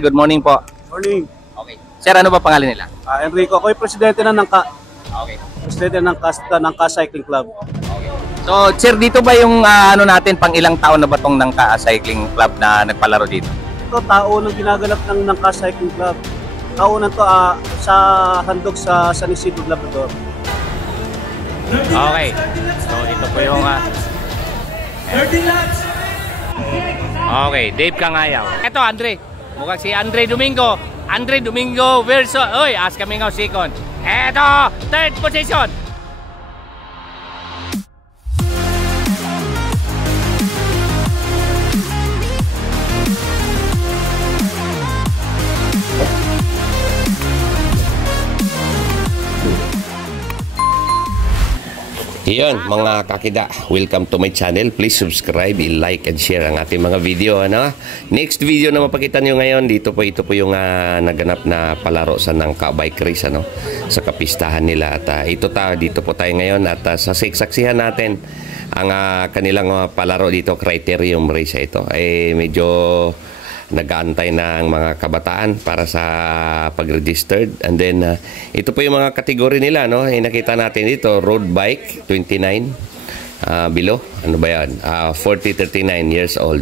Good morning po. Morning. Okay. Sir, ano ba pangalan nila? Enrico, ako yung presidente na ng Okay. presidente ng Cycling Club. Okay. So, sir, dito ba yung ano natin, pang ilang taon na ba tong Nangka Cycling Club na nagpalaro dito? Ito, tao nang ginaganap ng Cycling Club. Taunan to sa handog sa San Isidro, Labrador. Okay. So, ito po yung... 30 laps! Okay, Dave Kangayaw. Ito, Andre. Mukhang si Andre Domingo. Andre Domingo versus... Uy, As Kamingaw second. Ito, third position. Iyon mga kakida, welcome to my channel. Please subscribe, like and share ang ating mga video. Next video na mapakita nyo ngayon, ito po yung naganap na palaro sa Nangka Bike Race sa kapistahan nila. At dito po tayo ngayon at saksihan natin ang kanilang palaro dito, criterium race ito. Medyo nag-aantay ng mga kabataan para sa pag-registered, and then ito po yung mga kategory nila, nakita natin dito, road bike 29 below, ano ba yan, 40-39 years old,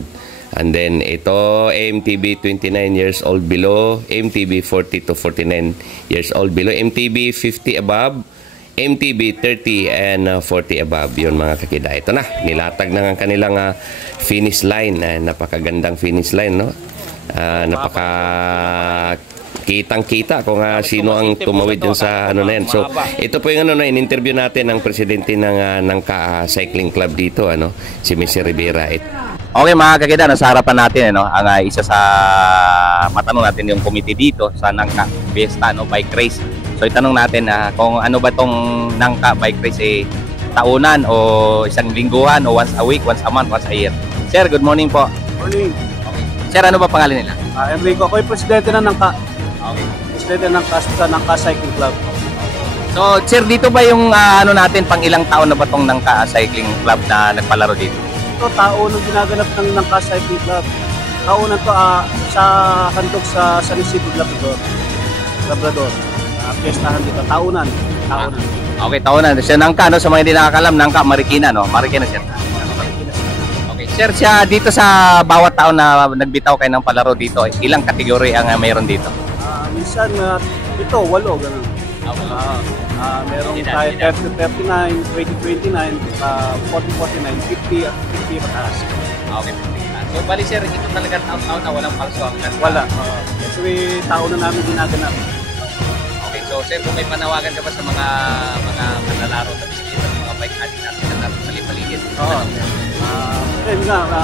and then ito MTB 29 years old below, MTB 40 to 49 years old below, MTB 50 above, MTB 30 and 40 above. Yun mga kakida, ito na, nilatag na ang kanilang finish line. Napakagandang finish line, napaka kitang-kita kung sino ang tumawid dun sa na yan. So, ito po yung in-interview natin ng presidente ng Nangka Cycling Club dito, si Mr. Rivera. Okay mga kakida, nasa harapan natin ang isa sa matanong natin yung committee dito sa Nangka Fiesta Bike Race. So itanong natin kung ano ba tong Nangka Bike Race, taunan o isang lingguhan o once a week, once a month, once a year. Sir, good morning po. Morning. Sir, ano ba pangalan nila? Enrico, ako yung presidente na ng Okay. presidente ng Nangka Cycling Club. So, sir, dito ba yung ano natin, pang ilang taon na ba tong Nangka Cycling Club na nagpalaro dito? Ito, tao nang ginaganap ng Nangka Cycling Club. Taunan to sa handog sa San Isidro, Labrador. Piyestahan dito, taunan. Okay, taunan. Siya Nangka, sa mga hindi nakakalam, Nangka Marikina, Marikina, sir. Okay, sir, siya dito sa bawat taon na nagbitaw kayo ng palaro dito, ilang kategory ang mayroon dito? Minsan, ito, 8, ganun. Merong tayo 30-39, 20-29, 40-49, 50 pataas. Okay. So, bali sir, ito talaga taon-taon na walang palso ang Wala. Kasi tao na namin ginaganap. Okay, so sir, kung may panawagan ka ba sa mga manlalaro sa bisikleta, mga bike addict natin na natin sa paligid? Oo.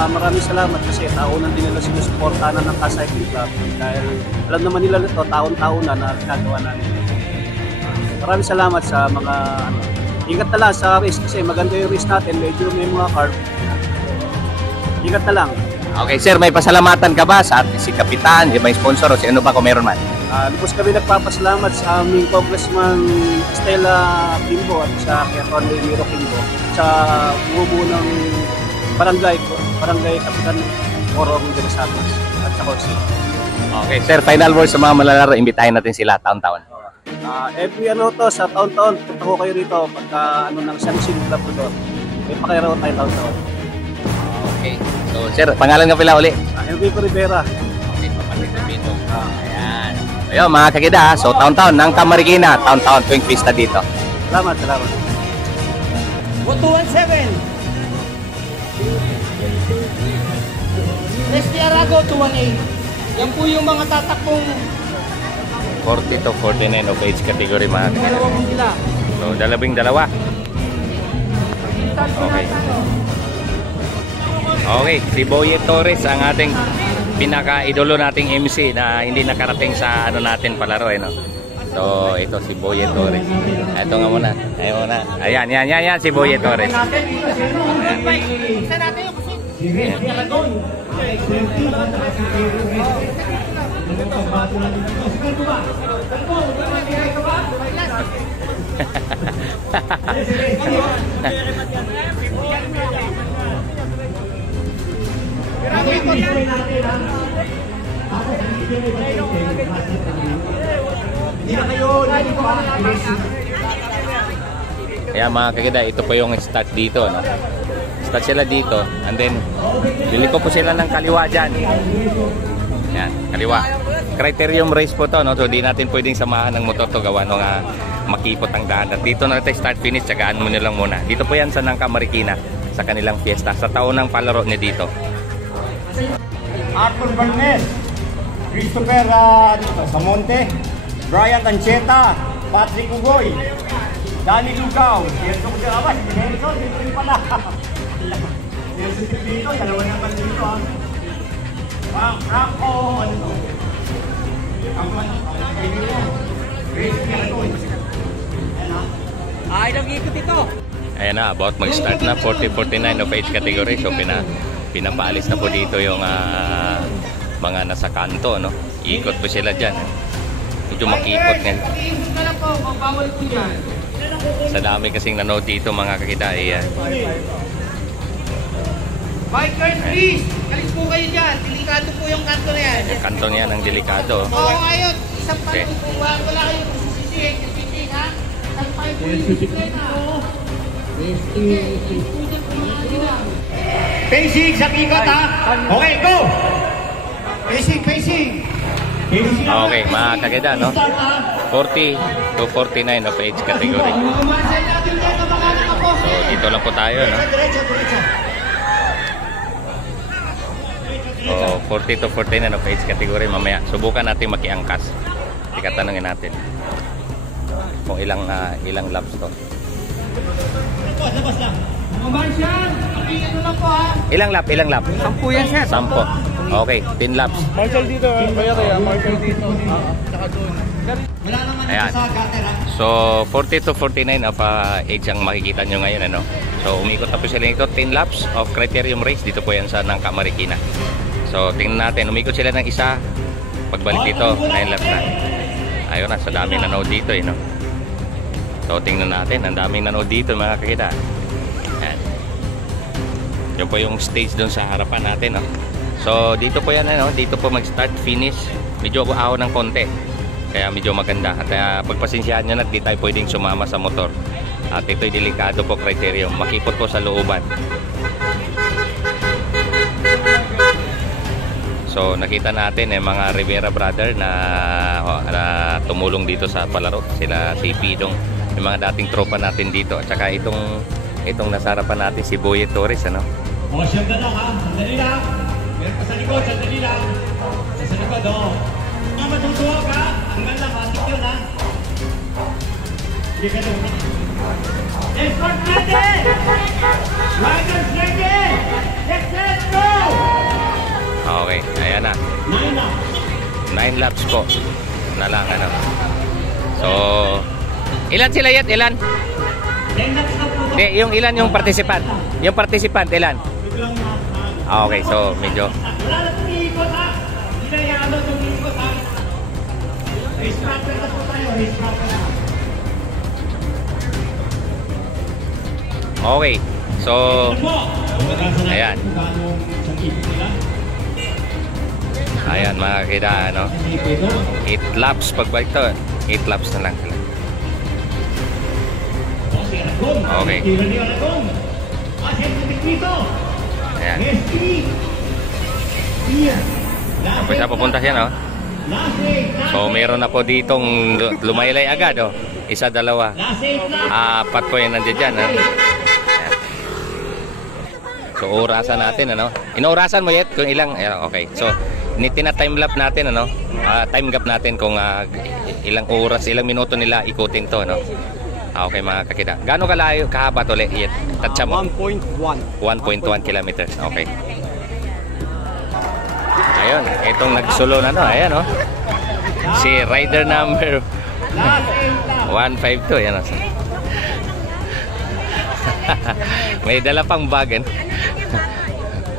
Maraming salamat kasi taunan din nila sinusuportahan ng Cycling Club dahil alam naman nila ito, taon-taon na ginagawa namin. Maraming salamat sa mga ingat na lang sa race kasi maganda yung race natin, medyo may mga carb. Ingat na lang. Okay sir, may pasalamatan ka ba sa si Kapitan, may sponsor o si ano ba kung meron man? Lubos kami nagpapasalamat sa aming Congressman Estela Kimbo at sa kay Atty. Miro Kimbo sa bumubuo ng barangay Kapitan Morong de los Santos at sa Corsi. Okay sir, final words sa mga malalaro, imbitahin natin sila taon-taon. Every sa taon-taon punta ko kayo rito pagka ng San Isidro Labrador. May pakiraw tayo taon-taon. Okay. So sir, pangalan nga pala uli? Enrico Rivera. Okay, papalitin dito. Ayan. Ayun mga kakida, so taon-taon Nangka Marikina, taon-taon tuwing pista dito. Salamat. 1217. Leslie Arago 218. Yan po yung mga tatakbong 40 to 49 of age category mga kakida. dalawang sila. So, 12. Okay. Okay, si Boye Torres ang ating pinaka-idolo nating MC na hindi nakarating sa natin palaro So, ito si Boye Torres. Ito nga muna. Ayan, yan si Boye Torres. Kaya mga kakida, ito po yung start dito, no? Start sila dito, and then bili ko po sila ng kaliwa dyan. Yan, kaliwa. Criterium race po to, no? So di natin pwedeng samahan ng motor to, gawa nung makipot ang daan. At dito na natin start finish, tsagaan mo nilang muna. Dito po yan sa Nangka Marikina, sa kanilang fiesta, sa taon ng palaro niya dito. Arthur Bernes, Christopher Samonte, Brian Ancheta, Patrick Ugoy, Danny Lugaw, Nelson Garawas, Nelson, dito pala. Nelson dito, dalawa naman dito ha. Franco, ano to? Ay, nag-iikot ito. Ayan na, about mag-start na, 40-49 of age category. So pinapaalis na po dito yung mga nasa kanto, no? Ikot po sila dyan. Medyo makipot nga. Mag-iikot na lang po, magbawal po dyan. Sa dami kasing nanood dito mga kakita, Bikers, please! Kalis po kayo dyan. Delikado po yung kanto na yan. yung kanto niya ng delikado. Oo, ngayon. Isang Okay. tanong po. Wala kayong sisisihin. Sisisihin, ha? Isang tayo po yung bisikleta. Pacing sa kikat ha. Okay, go! Pacing, pacing. Okay, mga kakita, no? 40 to 49 of age category. Kumansay natin dyan na mga po. So dito lang po tayo, no? Diretso, diretso. So 40 to 49 of age category, mamaya subukan natin makiangkas. Ikatanungin natin kung ilang laps to. Labas lang. Mga Martian, pakinggan mo lang po, ha? Ilang lap? 10 yan, sir. 10. Okay, 10 laps. Marshall dito. Marshall dito. Tsaka doon. Wala naman Ayan. sa gutter ha. So 40 to 49 of age ang makikita nyo ngayon, ano? So umikot na po sila ito, 10 laps of criterium race. Dito po yan sa Nangka Marikina. So tingnan natin, umikot sila ng isa. Pagbalik dito, 9 laps na. Ayun na, sa daming nanood dito, no? So tingnan natin, ang daming nanood dito mga kakita. Ayan. Yun po yung stage doon sa harapan natin, no? So dito po yan, ano? Dito po mag-start, finish. Medyo aho ng konti. Kaya medyo maganda. At pagpasensyahan nyo na, di tayo pwedeng sumama sa motor. At ito'y delikado po, criterium. Makipot po sa looban. So nakita natin mga Rivera brother na tumulong dito sa palaro. Sila si Pidong, yung mga dating tropa natin dito. At saka itong nasarapan natin si Boye Torres, ano? O, siyang gano'n ha. Sandali lang. Meron pa sa likod. Sandali lang. Sa likod, o. Nga matutuwag ha. Hanggang lang, matik yun ha. Sige ka doon. Escort natin! Riders ready! Let's go! Okay, ayan na. 9 laps po na lang, ano. So ilan sila yan? Ilan? 10 laps na po. Di, yung ilan yung participant? Yung participant, ilan? Okay, so medyo Wala na tumikot ha. Hindi na yan tumikot ha. Race proper na po tayo. Race proper na. okay. So ayan. Ayan mga kakita, ano? 8 laps pagbalik to. 8 laps na lang sila. Okay. Ayan. Tapos na pupunta siya, no? So meron na po ditong lumaylay agad, oh. Isa, dalawa. 4 po yung nandiyan dyan, no? Ayan. So orasan natin, ano? Inorasan mo yet kung ilang? Ayan, okay. So time lap natin, ano? Time gap natin kung ilang oras, ilang minuto nila ikutin to, no? Okay mga kakita. Gaano kalayo, kahaba to ulit? Tatsa mo? 1.1. 1.1 kilometers. Okay. Ayun, itong nagsulo na, no? Ayan, oh. Si rider number 152. Ayan, oh. May dala pang bag, ano?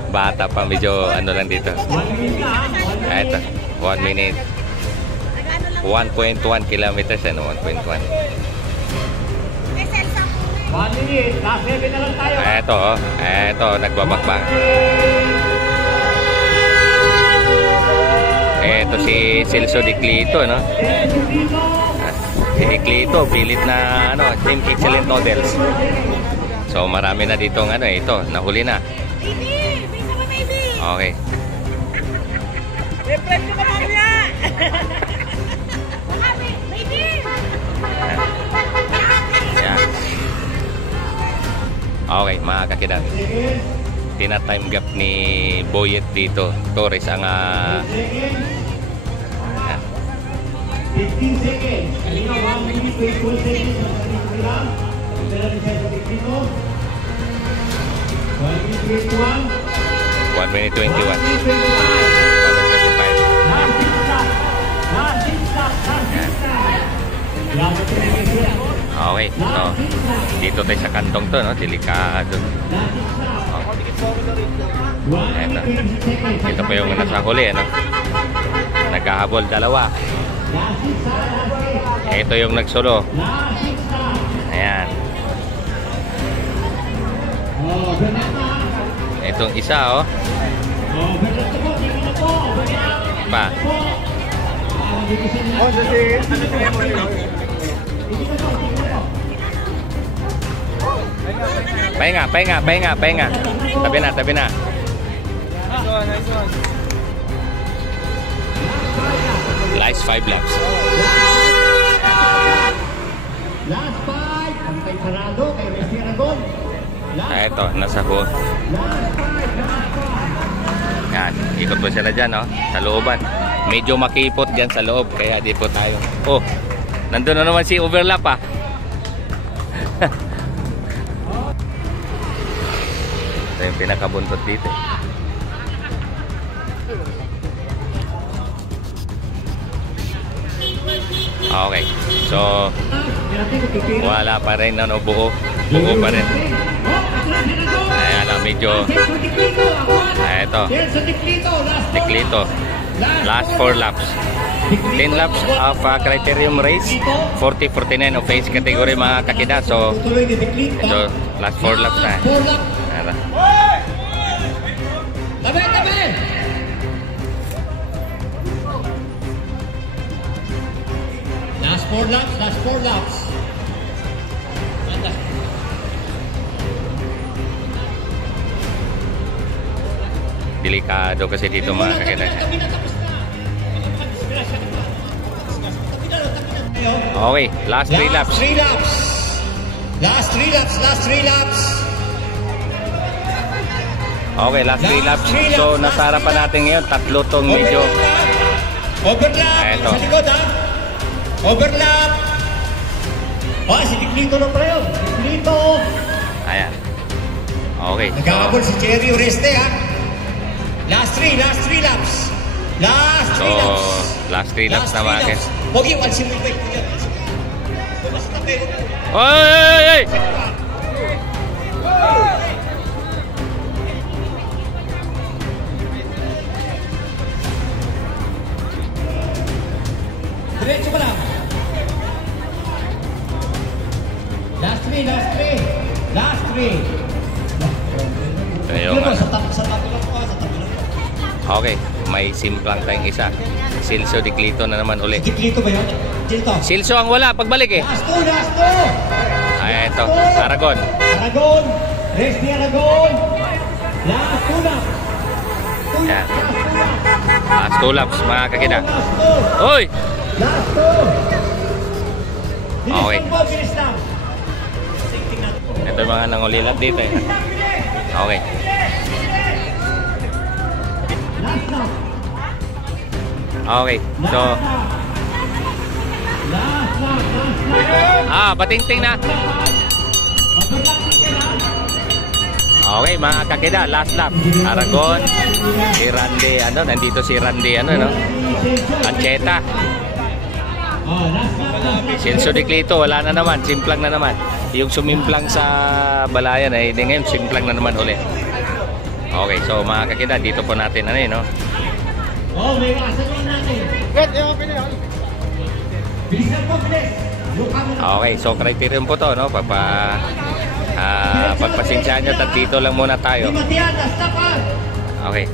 Bata pa, medyo ano lang dito. Ito, 1 minute. 1.1 kilometers, ano? 1.1. 1 minute. Last 7 na lang tayo. Ito, oh. Ito, nagbabakbang. ito si Celso Di Clito, no? Si Di Clito, pilit na ano, Team Excellent Noodles. So marami na ditong ano, ito, nahuli na. Okay. Refresh ka mamaya! Yan. Okay, mga kakidat. Tina-time gap ni Boyet dito. Torres ang 15 seconds. Kanina 1 minute 24 seconds. Pero ni Celso Di Clito. 1 minute 21. 1 minute 21. 1 minute 25. Okay, so dito tayo sa kantong to, no? Delikado. Ito. Ito pa yung nasa huli, no? Naghahabol dalawa. Ito yung nagsulo. Ayan. Itong isa, oh. Pa. Pahinga. Tabi na. Last 5 laps. Last 5. Ang kay Parado, kay Resti Aragon. Ito, nasa ho. Yan, ikot po sila dyan, no? Sa looban. Medyo makipot dyan sa loob, kaya di po tayo. Oh, nandun na naman si overlap, ah. Ito yung pinakabuntot dito. Okay, so wala pa rin, ano, buo pa rin. Ayan na, medyo ito, Di Clito. Last 4 laps. 10 laps of criterium race, 40-49 of age category, mga kakida. So ito, last 4 laps na. Ayan. Tabi! Last 4 laps. Delikado kasi dito, mga kakida. Okay, last 3 laps. Last 3 laps. Okay, last 3 laps. So nasa harapan natin ngayon, tatlo tong medyo. Overlap. Eto. Sa likod, ha? Overlap. Si Di Clito na pa yun. Di Clito. Ayan. Okay. Nagkakabol si Cherry Oreste, ha? Last 3 laps. Last 3 laps. Last 3 laps na, mga kakida. Pogi, walsin mo yung bike ko yan. Basta tabi. Oy! Diretso ka lang. Last 3. Ito yung, Sa tabi lang po. okay, may simplang tayong isa. Celso Di Clito na naman uli. Di Clito ba yun? Dito. Celso ang wala, pagbalik eh. Last 2. Ay, ito, Aragon. Resti Aragon. Last 2 laps. Yan. Last 2 laps, mga kakida. Last 2. Hoy! Last 2. Okay. Bilis lang. Ito yung mga nangulilat dito eh. Okay. Last lap. Okay. So, patingting na. Okay, mga kakida, last lap. Aragon, si Randy, nandito si Randy, no? Ancheta. Celso Di Clito, wala na naman, simplang na naman. Yung sumimplang sa balayan ay ngayon simplang na naman ulit. Okay, so mga kakida, dito po natin no? May kasabihin natin. Bilisan po, bilis. Okay, so criterion po to, no? Pagpasensyahan nyo, dito lang muna tayo. Di matiyan, stop. Okay.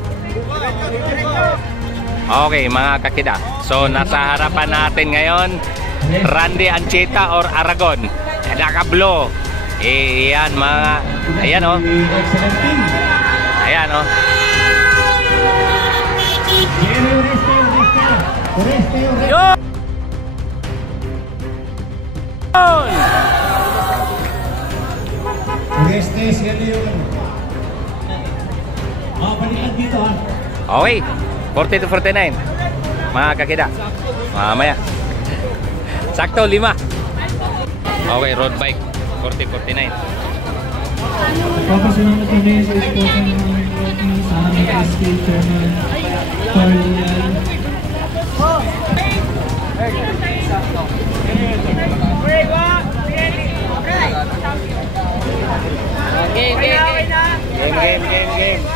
Okay, mga kakida. So, nasa harapan natin ngayon, Randy Ancheta or Aragon. Naka-blue. Yan, mga... Ayan, oh. Ayan, oh. Yun! Balikan dito ha. Okay, 40 to 49. Mga kakida. Mamaya. Sakto, 5. Okay, road bike. 40-49. Papasalamat kami sa esposa ng aming Rocky sa aming SK Chairman Carlian. Game.